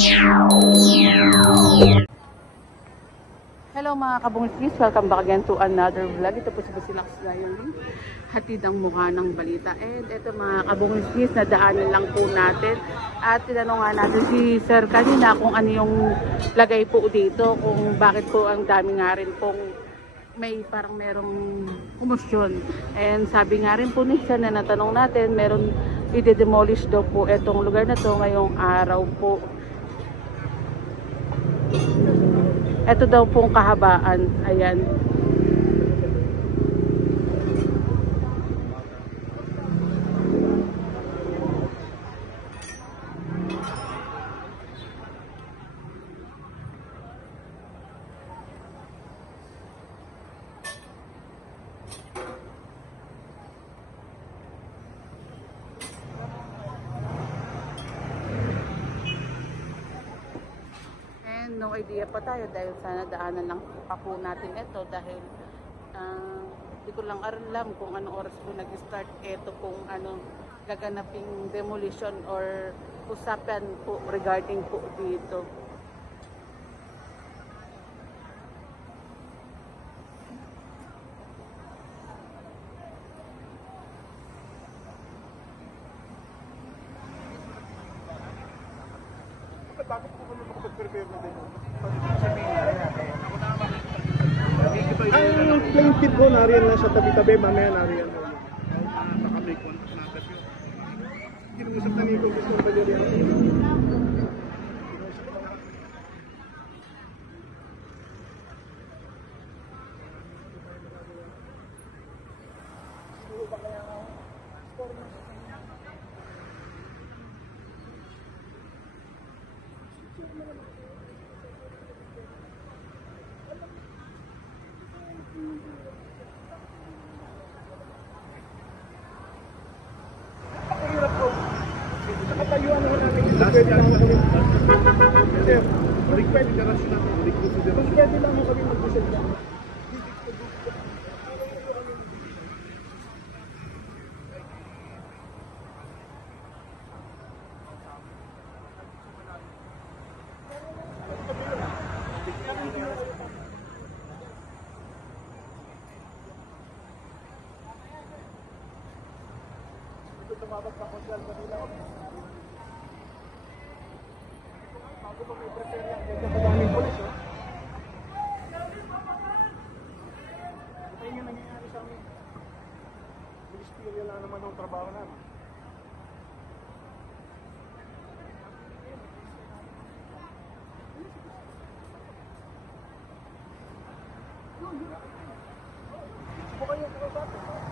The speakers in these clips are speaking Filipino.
Hello mga kabungis, welcome back again to another vlog. Ito po si Businax ngayon, hatid ang mukha ng balita. And ito mga kabungis, nadaanan lang po natin. At tinanong nga natin si Sir kanina kung ano yung lagay po dito, kung bakit po ang dami nga rin pong may parang merong kumusyon. And sabi nga rin po ni Sir na natanong natin, meron i-demolish daw po itong lugar na to ngayong araw po. Ito daw pong kahabaan, ayan. No idea pa tayo dahil sana daanan lang pa po natin ito dahil hindi ko lang alam kung anong oras po nag-start ito kung ano gaganaping demolition or usapan po regarding po dito. Bakit po kami makapag-prepare na din? Ang plaintiff po, nariyan na sa tabi-tabi, mamaya nariyan mo. Nakabay ko na agad yun. Kinusap na niyo gusto ng Valerian. Pakirap po. Nakatayuan mo namin. Pwede lang mo kami. Sir, pwede lang mo kami mag-usap dyan. Tumabag pa konsyal kanila. Bago pa may prepare yan, ganyan kadaming polis, oh. Ito yung nangyayari sa amin. Ministerial lang naman ang trabaho namin. Subo kayo, subo sa atin.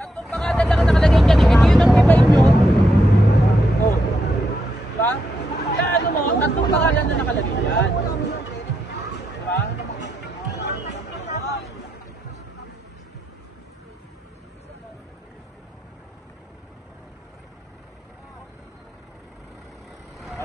Tatlong pangalan lang nakalagay dyan eh. Hindi yun ang iba nyo. Oh. Diba? Kaya ano mo, tatlong pangalan na nakalagay dyan. Diba?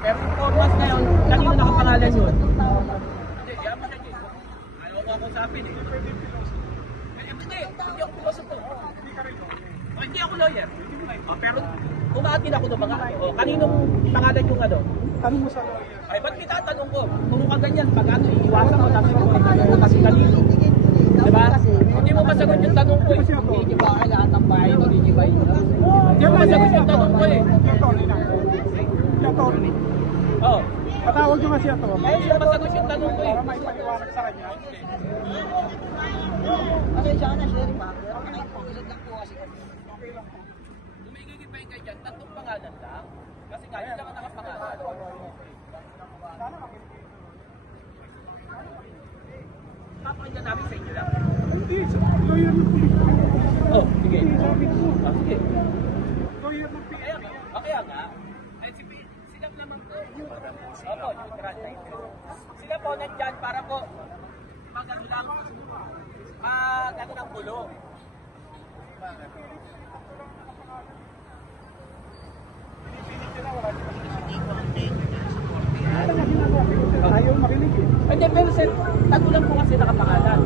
Pero yung format ngayon, kanino nakapangalan yun? Hindi, yaman na dyan. Ayaw ko akong sapin eh. Hindi ako pumasok to. Hindi ako lawyer. Pero umatin ako ng mga kaninong pangalan yung ano? Tanong mo sa lawyer. Ay, ba't may tatanong ko? Puro ka ganyan, pag ano, iiwasan ko namin ko kasi kanino. Diba? Hindi mo masagot yung tanong ko eh. Hindi ba lahat ng bahay magigibay? Hindi mo masagot yung tanong ko eh. Yung attorney. Oo. Patawag nyo nga siya to. Ay, hindi mo masagot yung tanong ko eh. Para may paliwanag sa kanya. Okay, siya na, sharing ba? Pero nakikipag-usap lang po kasi kami. Okay lang po. Lumigigibay kayo dyan, tatlong pangalan lang. Kasi nga, hindi ka nakapangalan. Sana makinig. Kapakinggan namin sa inyo lang. Hindi, sa lawyer ng PNP. Oh, sige. Sabi ko. Sige. Lawyer ng PNP. Kaya nga, ay silang naman po. Opo, neutral. Sila po nandyan para po magano lang, gano'n ang pulo. Ayaw makinig eh. Hindi, pero sir, tagulan po kasi nakapangalan.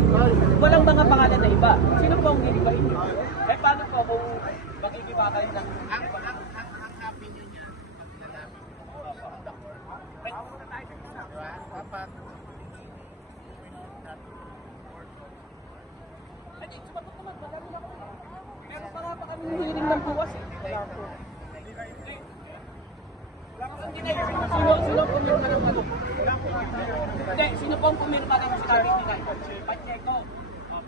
Walang mga pangalan na iba. Sino po ang gigibain niyo? Eh, paano po kung magigiba kayo ng... Ang happy niyo niya, pag nalaman. Dapat hindi, sumagot naman. Madami na ako. Meron pa nga pa kami hiling ng buwas eh. Sino pumirma ng ano? Hindi, sino pong pumirma ng sinabi nila? Pacheco.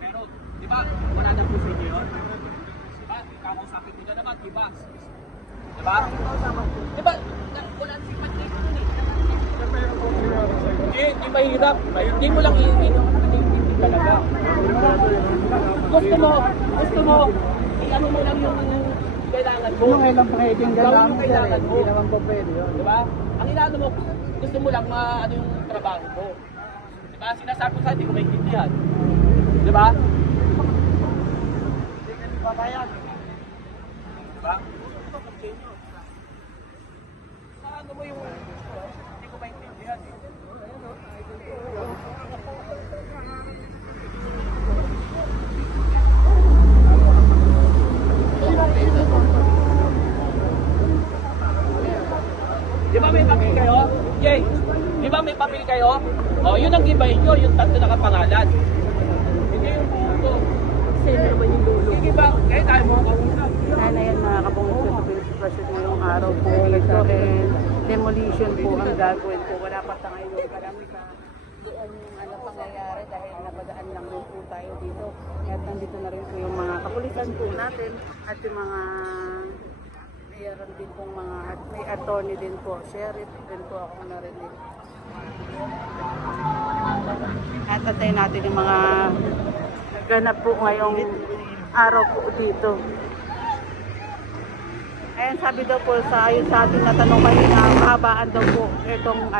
Pero, di ba, wala nang gusto niyo yun? Di ba, kakausapin nila naman, di ba? Di ba? Di ba, wala si Pacheco nun eh. Hindi mahirap. Hindi mo lang i-intindi talaga. Gusto mo, i-ano mo lang yung kailangan mo. Kung kailan pa kayo yung Gawin yung kailangan mo. hindi naman po pwede yun. Diba? Ang inaano mo, gusto mo lang ano yung trabaho mo. Diba? Sinasabi ko sa hindi ko maintindihan. Diba? Hindi ka di babayan. Diba? Ito kung change. Ano mo yung hindi ko maintindihan eh. Di ba may papel kayo? Jay, di ba may papel kayo? O, yun ang gibahin nyo, yung tatlo nakapangalan. Hindi yung buko. Sino naman yung dulo? Sige ba? Kaya tayo mo kausap. Sana yan mga kabungis ko yung sitwasyon ngayong araw po ito and demolition po ang gagawin po. Wala pa sa ngayon. Marami pa ano pangyayari dahil napadaan lang din po tayo dito. At nandito na rin po yung mga kapulisan po natin at yung mga mayroon din pong mga may attorney din po. Sheriff din po akong narinig. At antayin natin yung mga ganap po ngayong araw po dito. Ayan, sabi daw po sa ating natanong kanina, mahabaan daw po itong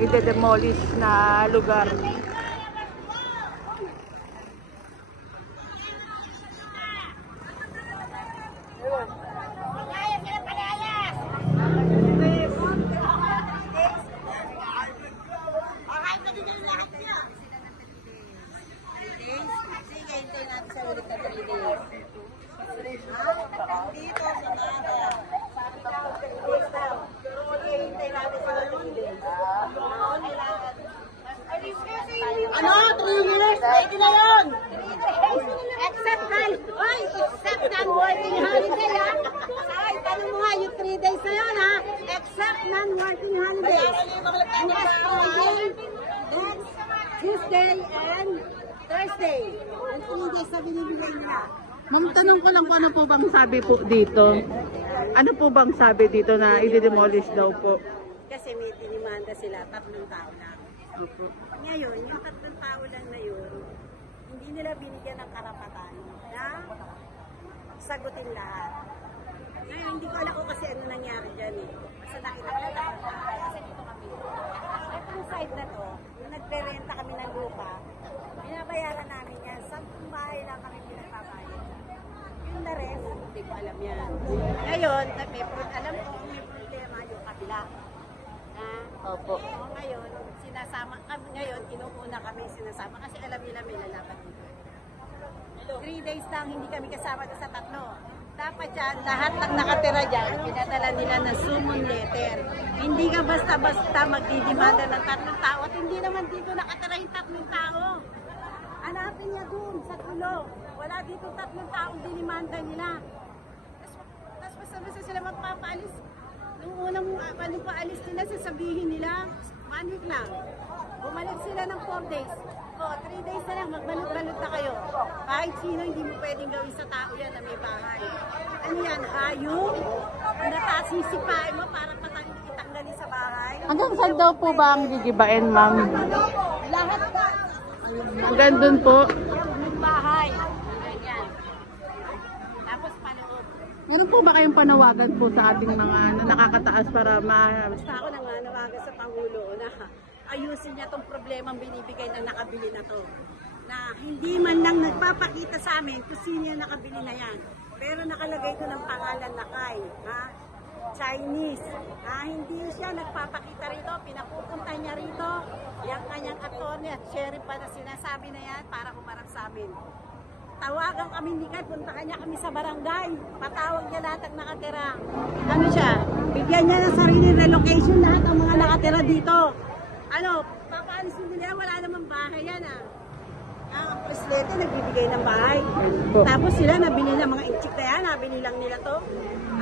ide-demolish na lugar. Ano? 3 years? Pwede na yun! Except non-working holiday, ha? Ay, tanong mo nga, yung 3 days na yun, ha? Except non-working holiday. Next Friday, next Tuesday, and Thursday. Ang 3 days na binibigay nila. Ma'am, tanong ko lang kung ano po bang sabi po dito? Ano po bang sabi dito na i-demolish daw po? Kasi may dinimanda sila, 3 tao lang. Opo. Ngayon, yung 3 tao lang na yun, hindi nila binigyan ng karapatan na sagutin lahat. Ngayon, hindi ko alam ko kasi ano nangyari dyan eh. Basta nakita ko lang kasi dito kami. Itong side na to, nung nagre-renta kami ng lupa, binabayaran namin yan. 10 bahay lang kami pinagpapayan. Yung the rest, hindi ko alam yan. Ngayon, alam ko may problema yung kabila. Opo. Ngayon, ngayon, inuuna kami sinasama kasi alam nila may lalaban dito. 3 days lang, hindi kami kasama sa 3. Dapat yan, lahat ng nakatira dyan, pinadala nila ng summon letter. Hindi ka basta-basta magdidimanda ng 3 tao at hindi naman dito nakatira yung 3 tao. Hanapin niya doon sa tulong. Wala dito 3 taong dinimanda nila. Tapos basta-basta sila magpapaalis. Nung unang paalis nila, sasabihin nila, 1 week lang. Bumalik sila ng 4 days. O, 3 days na lang, magbalot-balot na kayo. Kahit sino, hindi mo pwedeng gawin sa tao yan na may bahay. Ano yan, hayop? Natasisipain mo para itanggalin sa bahay? Hanggang saan daw po ba ang gigibain, ma'am? Lahat ba? Hanggang doon po. Yung bahay. Ganyan. Tapos panoob. Meron po ba kayong panawagan po sa ating mga nakakataas para Basta ako nanganawagan sa Pangulo na ayusin niya tong problemang binibigay na nakabili na to. Na hindi man lang nagpapakita sa amin kung sino yung nakabili na yan. Pero nakalagay ko ng pangalan na Kai, ha? Chinese. Hindi siya nagpapakita rito, pinapupunta niya rito. Yung kanyang attorney at sheriff pa na sinasabi na yan para humarap sa amin. Tawagan kami ni Kai, puntahan niya kami sa barangay. Patawag niya lahat ang nakatira. Ano siya? Bigyan niya ng sariling relocation lahat ang mga nakatira dito. Ano? Papaalisin nila, wala namang bahay yan ang presidente nagbibigay ng bahay. Tapos sila nabili ng mga inchik na yan, nabili lang nila to.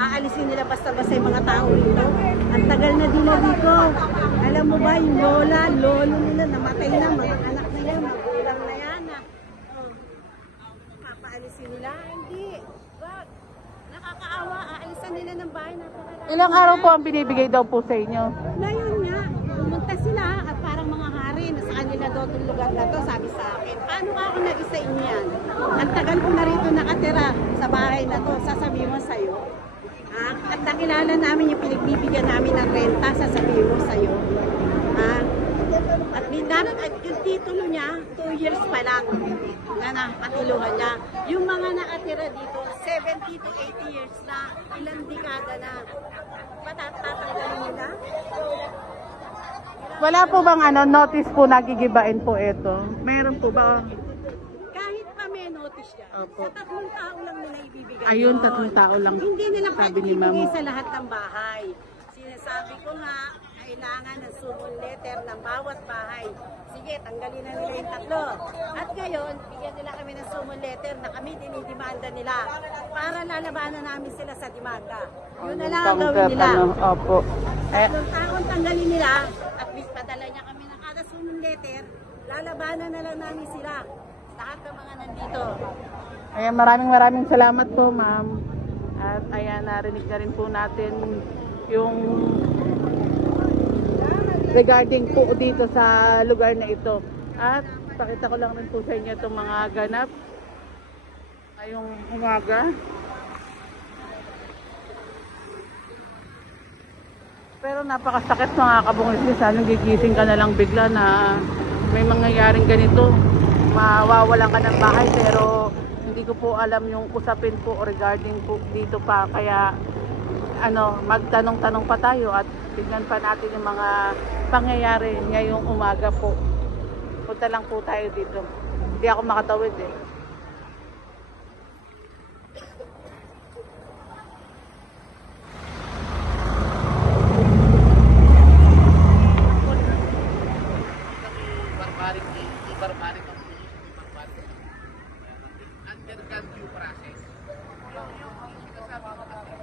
Aalisin nila basta-basta yung mga tao dito. Ang tagal na nila dito. Alam mo ba, yung lola, lolo nila, namatay na, mga anak na yan, magulang na yan. Papaalisin nila? Hindi. Wag. Nakakaawa, aalisan nila ng bahay. Ilang araw po ang binibigay daw po sa inyo? Ngayon nga, pumunta sila at parang mga hari na sa kanila daw itong lugar na to, sabi sa akin, paano ako nag-isa inyo yan? Ang tagal ko na rito nakatira sa bahay na to, sasabihin mo sa'yo. At nakilala namin yung pinagbibigyan namin ng renta, sasabihin mo sa'yo. At yung titulo niya, 2 years pa lang na nakatiluhan niya. Yung mga nakatira dito, 70 to 80 years na, ilang dekada na. Patatanggalin nila? Wala po bang notice po nagigibain po ito? Meron po ba? Kahit pa may notice yan, Opo. sa 3 tao lang nila ibibigay. Ayun, yun. 3 tao lang. Hindi nila Sabi pwede ni ma'am. ibigay sa lahat ng bahay. Sinasabi ko nga, kailangan ng summon letter ng bawat bahay. Sige, tanggalin na nila yung 3. At ngayon, bigyan nila kami ng summon letter na kami dinidimanda nila para lalabanan namin sila sa demanda. Yun na lang ang gawin nila. Opo. 3 taon tanggalin nila at padala niya kami ng kada summon letter, lalabanan na lang namin sila. Lahat ng mga nandito. Ayan, maraming salamat po, ma'am. At ayan, narinig na rin po natin yung regarding po dito sa lugar na ito. At pakita ko lang rin po sa inyo itong mga ganap ngayong umaga. Pero napakasakit mga kabungis, gigising ka na lang bigla na may mangyayaring ganito. Mawawalan ka ng bahay, pero hindi ko po alam yung usapin po regarding po dito pa. Kaya magtanong-tanong pa tayo at tignan pa natin yung mga pangyayari ngayong umaga po. Punta lang po tayo dito. Hindi ako makatawid eh. Undergone due process. Yung sinasabi ko kasi,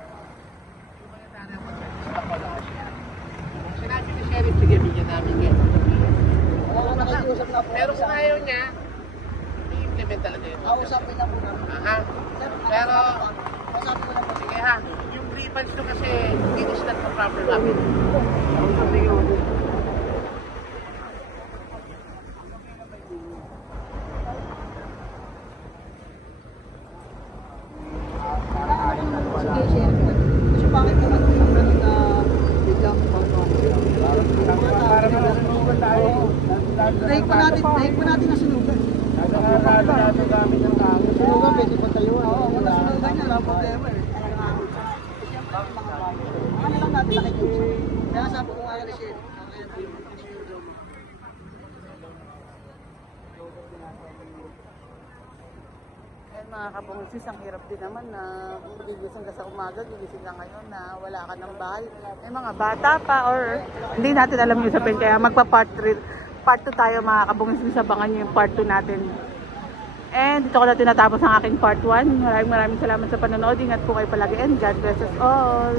yung mga tanong mo sa kung sinabi ni Sheriff, sige, bigyan namin kayo. Pero kung ayaw niya, i-implement talaga yun. Usapin na po namin. Aha. Pero, sige ha, yung grievance nyo kasi, it is not the proper method. Usapin nyo. So bakit naman yung ganun na biglang para masunugan tayo. Nahin pa natin na sunugan. Natin gamit ng tao. Sunugan, pwede pa tayo. Oo, kung nasunugan niya, lang problema eh. Ano lang natin nakikita. Kaya sabi ko nga siya. Mga kabungsis, ang hirap din naman na gigising ka sa umaga, gigising ka ngayon na wala ka ng bahay. May mga bata pa or hindi natin alam yung usapin. Kaya magpa-part 2 tayo mga kabungsis, abangan nyo yung part 2 natin. And dito ko na tinatapos ang aking part 1. Maraming salamat sa panonood. Ingat po kayo palagi and God bless us all.